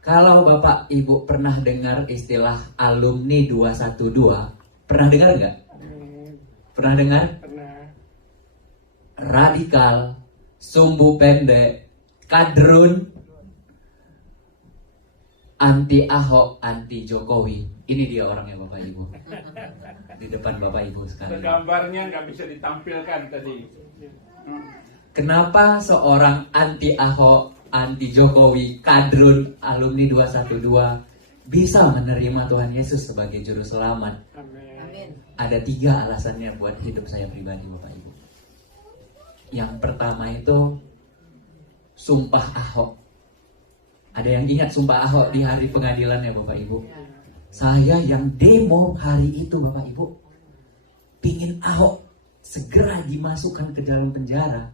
Kalau Bapak Ibu pernah dengar istilah alumni 212, pernah dengar nggak? Pernah dengar? Pernah. Radikal, sumbu pendek, kadrun, anti Ahok, anti Jokowi. Ini dia orangnya Bapak Ibu. Di depan Bapak Ibu sekalian. Gambarnya nggak bisa ditampilkan tadi. Kenapa seorang anti Ahok, anti Jokowi, kadrun, alumni 212 bisa menerima Tuhan Yesus sebagai juru selamat? Amin. Ada 3 alasannya buat hidup saya pribadi Bapak Ibu. Yang pertama itu sumpah Ahok. Ada yang ingat sumpah Ahok di hari pengadilan ya Bapak Ibu? Saya yang demo hari itu Bapak Ibu, pingin Ahok segera dimasukkan ke dalam penjara.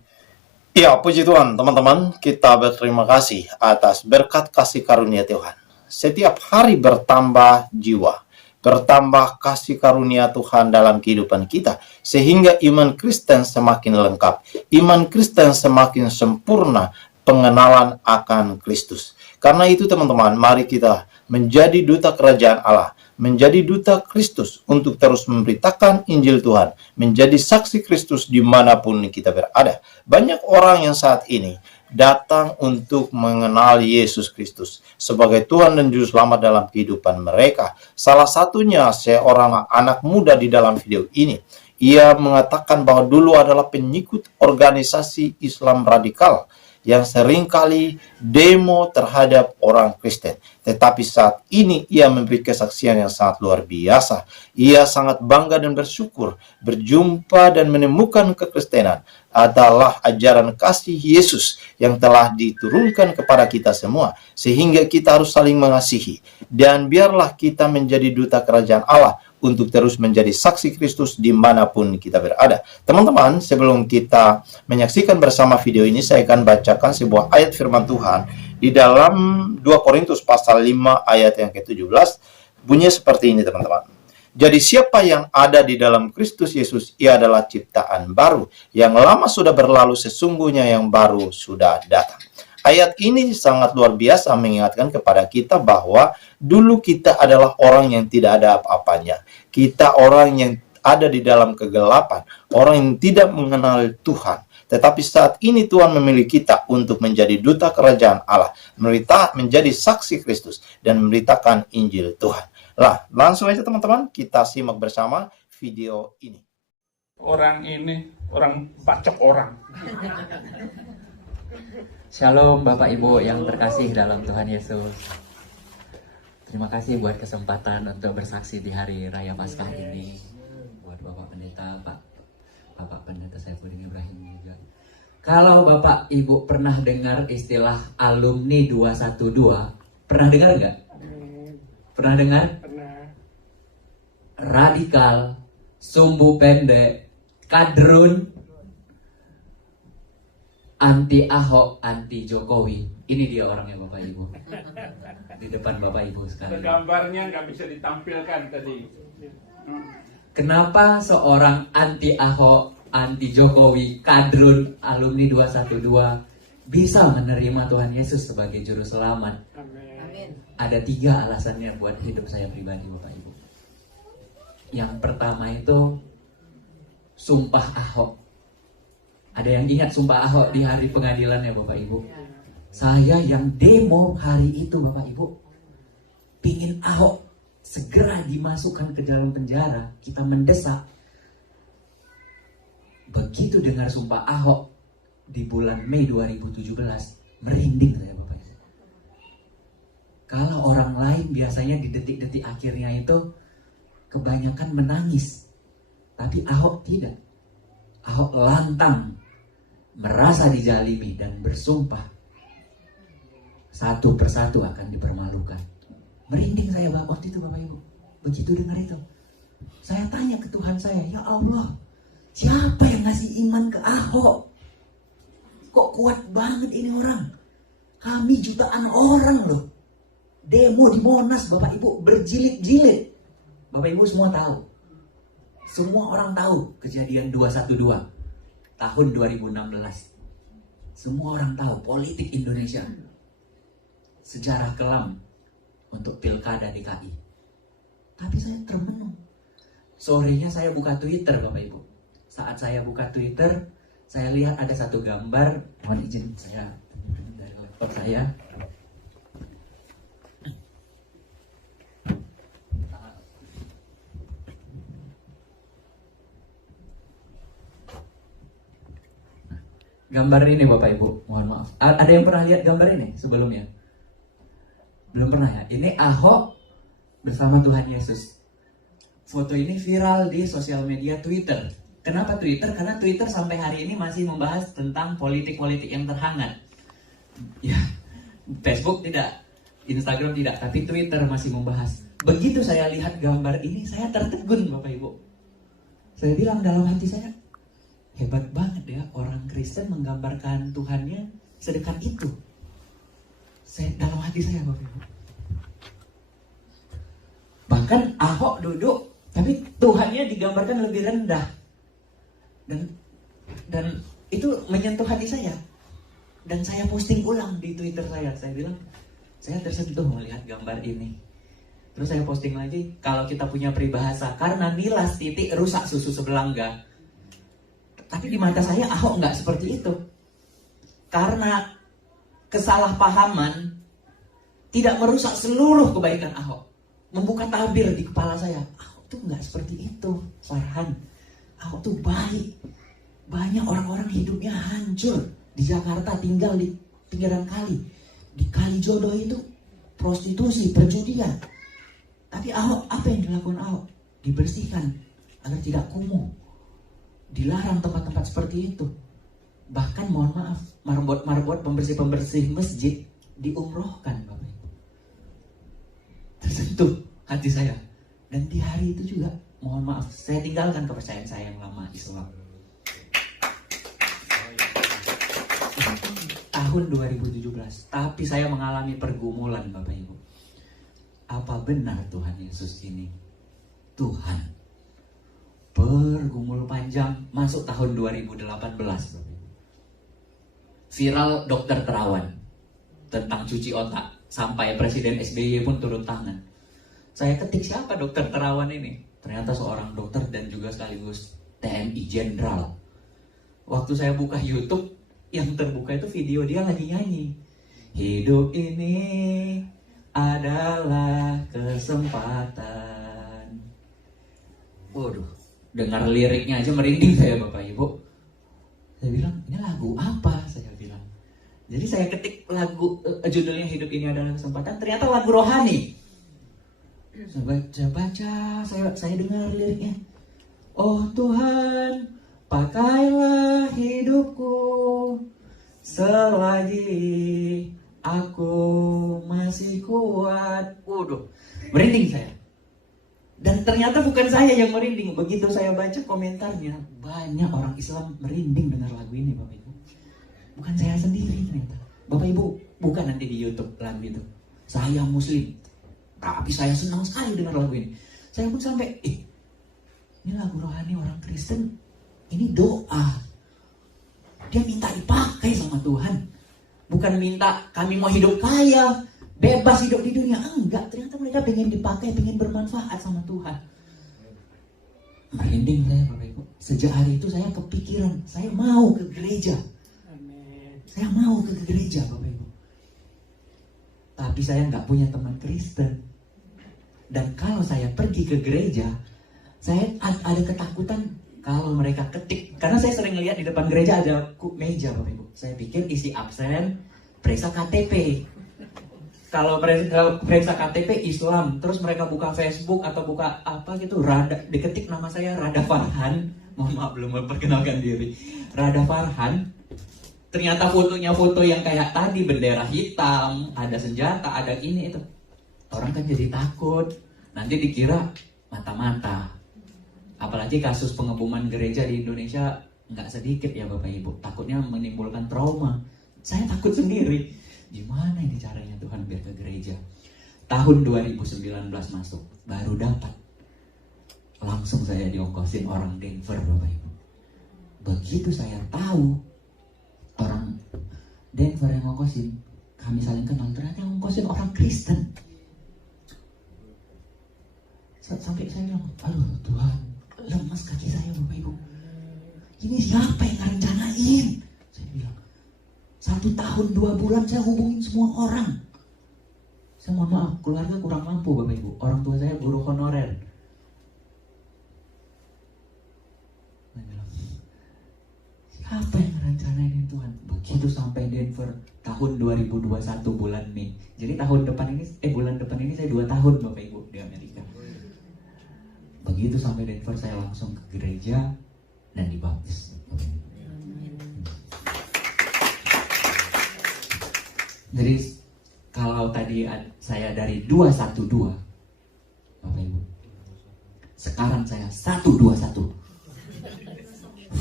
Ya, puji Tuhan, teman-teman. Kita berterima kasih atas berkat kasih karunia Tuhan. Setiap hari bertambah jiwa, bertambah kasih karunia Tuhan dalam kehidupan kita, sehingga iman Kristen semakin lengkap, iman Kristen semakin sempurna, pengenalan akan Kristus. Karena itu teman-teman, mari kita menjadi duta kerajaan Allah, menjadi duta Kristus untuk terus memberitakan Injil Tuhan, menjadi saksi Kristus dimanapun kita berada. Banyak orang yang saat ini datang untuk mengenal Yesus Kristus sebagai Tuhan dan Juru Selamat dalam kehidupan mereka. Salah satunya seorang anak muda di dalam video ini. Ia mengatakan bahwa dulu adalah pengikut organisasi Islam radikal yang seringkali demo terhadap orang Kristen. Tetapi saat ini ia memberi kesaksian yang sangat luar biasa. Ia sangat bangga dan bersyukur berjumpa dan menemukan kekristenan adalah ajaran kasih Yesus yang telah diturunkan kepada kita semua. Sehingga kita harus saling mengasihi. Dan biarlah kita menjadi duta kerajaan Allah untuk terus menjadi saksi Kristus dimanapun kita berada. Teman-teman, sebelum kita menyaksikan bersama video ini, saya akan bacakan sebuah ayat firman Tuhan di dalam 2 Korintus pasal 5 ayat yang ke-17. Bunyinya seperti ini teman-teman. Jadi siapa yang ada di dalam Kristus Yesus, ia adalah ciptaan baru. Yang lama sudah berlalu, sesungguhnya yang baru sudah datang. Ayat ini sangat luar biasa mengingatkan kepada kita bahwa dulu kita adalah orang yang tidak ada apa-apanya. Kita orang yang ada di dalam kegelapan, orang yang tidak mengenal Tuhan. Tetapi saat ini Tuhan memilih kita untuk menjadi duta kerajaan Allah, menjadi saksi Kristus, dan memberitakan Injil Tuhan. Lah, langsung aja teman-teman, kita simak bersama video ini. Orang ini, orang bacok orang. Shalom Bapak Ibu yang terkasih dalam Tuhan Yesus. Terima kasih buat kesempatan untuk bersaksi di hari Raya Paskah ini. Buat Bapak Pendeta, Bapak Pendeta Saifuddin Ibrahim juga. Kalau Bapak Ibu pernah dengar istilah alumni 212, pernah dengar nggak? Pernah dengar? Pernah. Radikal, sumbu pendek, kadrun, anti Ahok, anti Jokowi. Ini dia orangnya Bapak Ibu. Di depan Bapak Ibu sekalian. Gambarnya nggak bisa ditampilkan tadi. Kenapa seorang anti Ahok, anti Jokowi, kadrun, alumni 212 bisa menerima Tuhan Yesus sebagai juru selamat? Amin. Ada 3 alasannya buat hidup saya pribadi Bapak Ibu. Yang pertama itu sumpah Ahok. Ada yang ingat sumpah Ahok di hari pengadilan ya Bapak Ibu? Saya yang demo hari itu Bapak Ibu, pingin Ahok segera dimasukkan ke dalam penjara. Kita mendesak. Begitu dengar sumpah Ahok di bulan Mei 2017, merinding saya Bapak Ibu. Kalau orang lain biasanya di detik-detik akhirnya itu kebanyakan menangis, tapi Ahok tidak. Ahok lantang, merasa dizalimi dan bersumpah satu persatu akan dipermalukan. Merinding saya waktu itu Bapak Ibu. Begitu dengar itu, saya tanya ke Tuhan saya, ya Allah, siapa yang ngasih iman ke Ahok? Kok kuat banget ini orang? Kami jutaan orang loh, demo di Monas Bapak Ibu, berjilid-jilid. Bapak Ibu semua tahu, semua orang tahu kejadian 212 tahun 2016. Semua orang tahu politik Indonesia. sejarah kelam untuk pilkada DKI. Tapi saya termenung. Sorenya saya buka Twitter, Bapak Ibu. Saat saya buka Twitter, saya lihat ada satu gambar. Mohon izin saya dari laptop saya. Gambar ini Bapak Ibu, mohon maaf. Ada yang pernah lihat gambar ini sebelumnya? Belum pernah ya? Ini Ahok bersama Tuhan Yesus. Foto ini viral di sosial media Twitter. Kenapa Twitter? Karena Twitter sampai hari ini masih membahas tentang politik-politik yang terhangat. Ya, Facebook tidak, Instagram tidak, tapi Twitter masih membahas. Begitu saya lihat gambar ini, saya tertegun Bapak Ibu. Saya bilang dalam hati saya, hebat banget ya orang Kristen menggambarkan Tuhannya sedekat itu. Saya, dalam hati saya Bapak Ibu. Bahkan Ahok duduk, tapi Tuhannya digambarkan lebih rendah. Dan itu menyentuh hati saya. Dan saya posting ulang di Twitter saya. Saya bilang, saya tersentuh melihat gambar ini. Terus saya posting lagi, kalau kita punya peribahasa, karena nilas titik rusak susu sebelangga. Tapi di mata saya Ahok nggak seperti itu. Karena kesalahpahaman tidak merusak seluruh kebaikan Ahok. Membuka tabir di kepala saya. Ahok tuh nggak seperti itu, Farhan. Ahok tuh baik. Banyak orang-orang hidupnya hancur. Di Jakarta tinggal di pinggiran kali. Di Kali Jodoh itu prostitusi, perjudian. Tapi Ahok, apa yang dilakukan Ahok? Dibersihkan agar tidak kumuh. Dilarang tempat-tempat seperti itu. Bahkan mohon maaf, marbot-marbot pembersih-pembersih masjid diumrohkan Bapak Ibu. Tersentuh hati saya. Dan di hari itu juga, mohon maaf, saya tinggalkan kepercayaan saya yang lama Islam. Tahun 2017, tapi saya mengalami pergumulan Bapak Ibu. Apa benar Tuhan Yesus ini Tuhan? Bergumul panjang, masuk tahun 2018. Viral dokter Terawan tentang cuci otak, sampai Presiden SBY pun turun tangan. Saya ketik siapa dokter Terawan ini? Ternyata seorang dokter dan juga sekaligus TNI Jenderal. Waktu saya buka YouTube, yang terbuka itu video dia lagi nyanyi. Hidup ini adalah kesempatan. Waduh, dengar liriknya aja merinding saya Bapak Ibu. Saya bilang, ini lagu apa? Saya bilang. Jadi saya ketik lagu, judulnya Hidup Ini Adalah Kesempatan. Ternyata lagu rohani. Saya baca, saya dengar liriknya. Oh Tuhan, pakailah hidupku selagi aku masih kuat. Waduh, merinding saya. Dan ternyata bukan saya yang merinding. Begitu saya baca komentarnya, banyak orang Islam merinding dengar lagu ini Bapak Ibu. Bukan saya sendiri ternyata. Bapak Ibu, bukan nanti di YouTube lagu itu. Saya Muslim, tapi saya senang sekali dengar lagu ini. Saya pun sampai, ini lagu rohani orang Kristen. Ini doa. Dia minta dipakai sama Tuhan. Bukan minta kami mau hidup kaya, bebas hidup di dunia. Enggak, ternyata mereka pengen dipakai, pengen bermanfaat sama Tuhan. Merinding saya Bapak Ibu. Sejak hari itu saya kepikiran, saya mau ke gereja. Saya mau ke gereja Bapak Ibu. Tapi saya nggak punya teman Kristen. Dan kalau saya pergi ke gereja, saya ada ketakutan kalau mereka ketik. Karena saya sering lihat di depan gereja ada meja Bapak Ibu. Saya pikir isi absen, periksa KTP. Kalau periksa KTP Islam, terus mereka buka Facebook atau buka apa gitu, diketik nama saya Rada Farhan. Mohon maaf belum memperkenalkan diri. Rada Farhan. Ternyata fotonya foto yang kayak tadi, bendera hitam, ada senjata, ada ini itu. Orang kan jadi takut. Nanti dikira mata-mata. Apalagi kasus pengeboman gereja di Indonesia nggak sedikit ya Bapak Ibu. Takutnya menimbulkan trauma. Saya takut sendiri. Gimana ini caranya Tuhan biar ke gereja? Tahun 2019 masuk, baru dapat. Langsung saya diongkosin orang Denver Bapak Ibu. Begitu saya tahu orang Denver yang ngongkosin, kami saling kenal, ternyata yang ngongkosin orang Kristen. Sampai saya bilang, aduh Tuhan, lemas kaki saya Bapak Ibu. Ini siapa yang ngerencanain? Saya bilang, 1 tahun 2 bulan saya hubungin semua orang. Saya mohon maaf, keluarga kurang mampu Bapak Ibu. Orang tua saya guru honorer. Saya bilang, siapa yang ngerencanain Tuhan? Begitu sampai Denver tahun 2021 bulan Mei. Jadi bulan depan ini saya 2 tahun Bapak Ibu di Amerika. Begitu sampai Denver saya langsung ke gereja dan dibaptis. Jadi kalau tadi saya dari 212 Bapak Ibu, sekarang saya 121.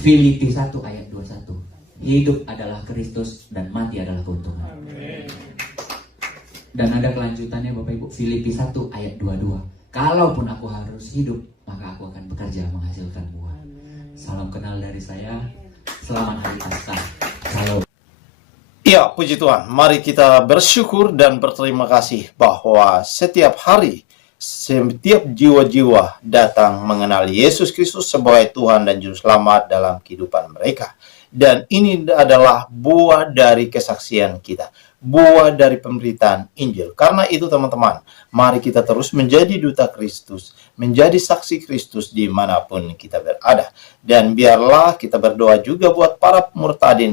Filipi 1 ayat 21. Hidup adalah Kristus dan mati adalah keuntungan. Dan ada kelanjutannya Bapak Ibu, Filipi 1 ayat 22. Kalaupun aku harus hidup, maka aku akan bekerja menghasilkan buah. Salam kenal dari saya. Selamat Hari Paskah. Salam. Ya, puji Tuhan. Mari kita bersyukur dan berterima kasih bahwa setiap hari, setiap jiwa-jiwa datang mengenal Yesus Kristus sebagai Tuhan dan Juru Selamat dalam kehidupan mereka. Dan ini adalah buah dari kesaksian kita, buah dari pemberitaan Injil. Karena itu teman-teman, mari kita terus menjadi duta Kristus, menjadi saksi Kristus dimanapun kita berada. Dan biarlah kita berdoa juga buat para murtadin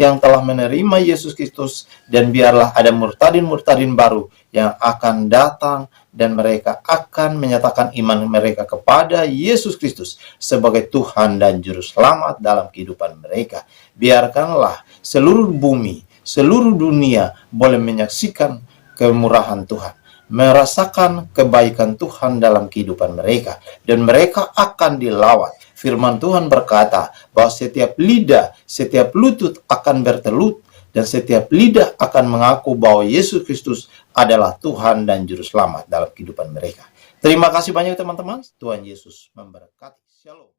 yang telah menerima Yesus Kristus. Dan biarlah ada murtadin baru yang akan datang dan mereka akan menyatakan iman mereka kepada Yesus Kristus sebagai Tuhan dan Juru Selamat dalam kehidupan mereka. Biarkanlah seluruh bumi, seluruh dunia boleh menyaksikan kemurahan Tuhan, merasakan kebaikan Tuhan dalam kehidupan mereka, dan mereka akan dilawat. Firman Tuhan berkata bahwa setiap lidah, setiap lutut akan bertelut, dan setiap lidah akan mengaku bahwa Yesus Kristus adalah Tuhan dan Juru Selamat dalam kehidupan mereka. Terima kasih banyak teman-teman. Tuhan Yesus memberkati. Shalom.